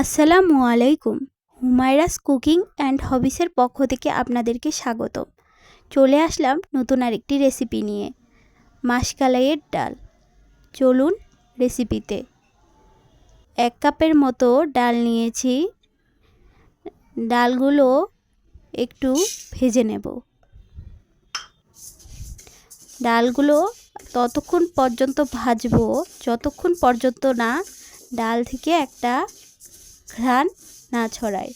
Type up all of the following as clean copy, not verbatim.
আসসালামু আলাইকুম। হুমায়রাস cooking and হবিসের পক্ষ থেকে আপনাদেরকে স্বাগতম। চলে আসলাম নতুন আরেকটি রেসিপি নিয়ে, মাসকালাইয়ের ডাল। চলুন রেসিপিতে। 1 কাপের মতো ডাল নিয়েছি। ডালগুলো একটু ভেজে নেব। ডালগুলো ততক্ষণ পর্যন্ত ভাজবো যতক্ষণ পর্যন্ত না ডাল থেকে একটা ঘ্রাণ না ছড়ায়।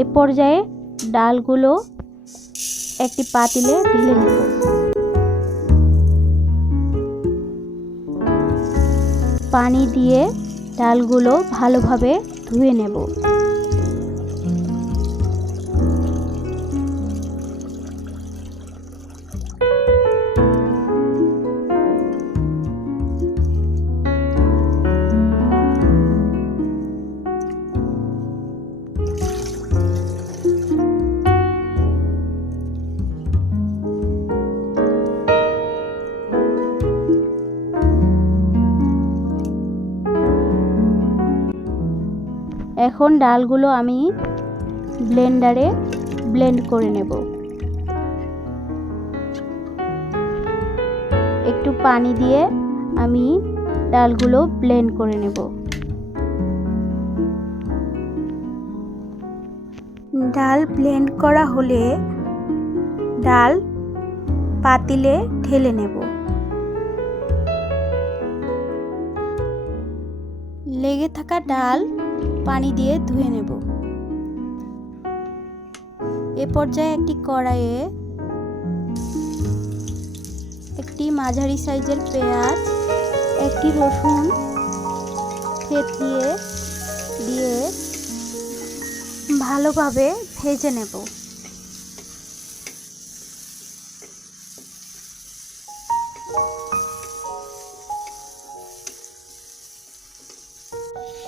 এ পর্যায়ে ডালগুলো একটি পাতিলে ঢেলে নেব। পানি দিয়ে ডালগুলো ভালোভাবে ধুয়ে নেব। এখন ডালগুলো আমি ব্লেন্ডারে ব্লেন্ড করে নেব। একটু পানি দিয়ে আমি ডালগুলো ব্লেন্ড করে নেব। ডাল ব্লেন্ড করা হলে ডাল পাতিলে ঢেলে নেব। লেগে থাকা ডাল পানি দিয়ে ধুয়ে নেব। এ পর্যায়ে একটি কড়াইয়ে একটি মাঝারি সাইজের পেঁয়াজ, একটি রসুন থেতলিয়ে দিয়ে ভালোভাবে ভেজে নেব।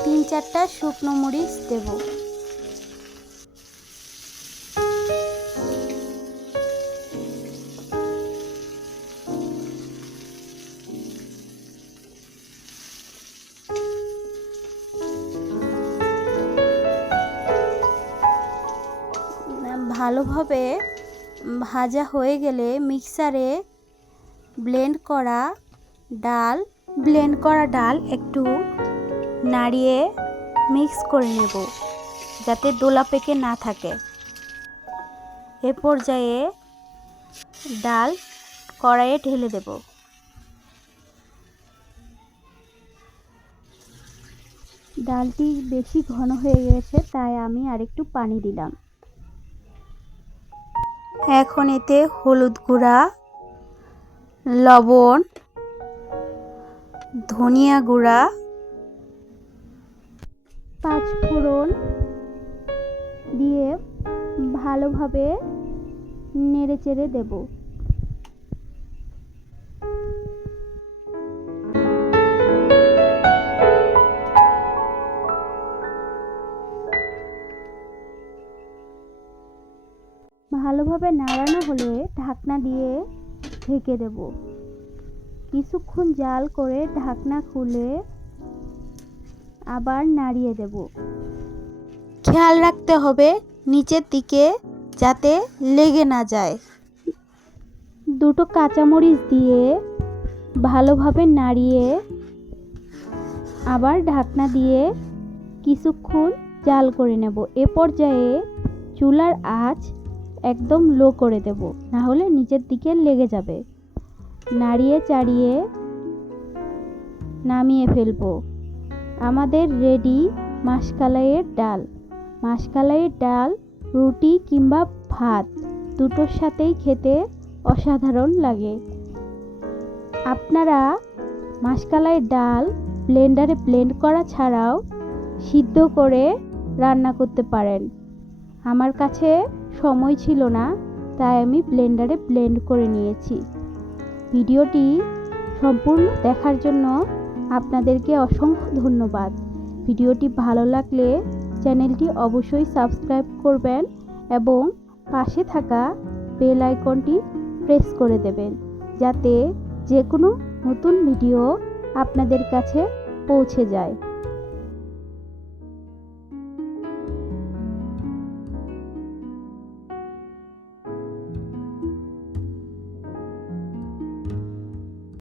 তিন চারটা শুকনো মরিচ দেব। ভালোভাবে ভাজা হয়ে গেলে মিক্সারে ব্লেন্ড করা ডাল একটু নাড়িয়ে মিক্স করে নেব যাতে দোলা পেকে না থাকে। এ পর্যায়ে ডাল কড়াইয়ে ঢেলে দেব। ডালটি বেশি ঘন হয়ে গেছে তাই আমি আরেকটু পানি দিলাম। এখন এতে হলুদ গুঁড়া, লবণ, ধনিয়া গুঁড়া, 5 ফোড়ন দিয়ে ভালোভাবে নেড়েচেড়ে দেব। ভালোভাবে নাড়ানো হলে ঢাকনা দিয়ে ঢেকে দেব। কিছুক্ষণ জাল করে ঢাকনা খুলে আবার নাড়িয়ে দেব। খেয়াল রাখতে হবে নিচের দিকে যাতে লেগে না যায়। 2টো কাঁচামরিচ দিয়ে ভালোভাবে নাড়িয়ে আবার ঢাকনা দিয়ে কিছুক্ষণ জাল করে নেব। এ পর্যায়ে চুলার আঁচ একদম লো করে দেব, না হলে নিচের দিকে লেগে যাবে। নাড়িয়ে চাড়িয়ে নামিয়ে ফেলবো। আমাদের রেডি মাষকালাইয়ের ডাল। মাষকালাইয়ের ডাল রুটি কিংবা ভাত দুটোর সাথেই খেতে অসাধারণ লাগে। আপনারা মাষকালাইয়ের ডাল ব্লেন্ডারে ব্লেন্ড করা ছাড়াও সিদ্ধ করে রান্না করতে পারেন। আমার কাছে সময় ছিল না, তাই আমি ব্লেন্ডারে ব্লেন্ড করে নিয়েছি। ভিডিওটি সম্পূর্ণ দেখার জন্য আপনাদেরকে অসংখ্য ধন্যবাদ। ভিডিওটি ভালো লাগলে চ্যানেলটি অবশ্যই সাবস্ক্রাইব করবেন এবং পাশে থাকা বেল আইকনটি প্রেস করে দেবেন, যাতে যে কোনো নতুন ভিডিও আপনাদের কাছে পৌঁছে যায়।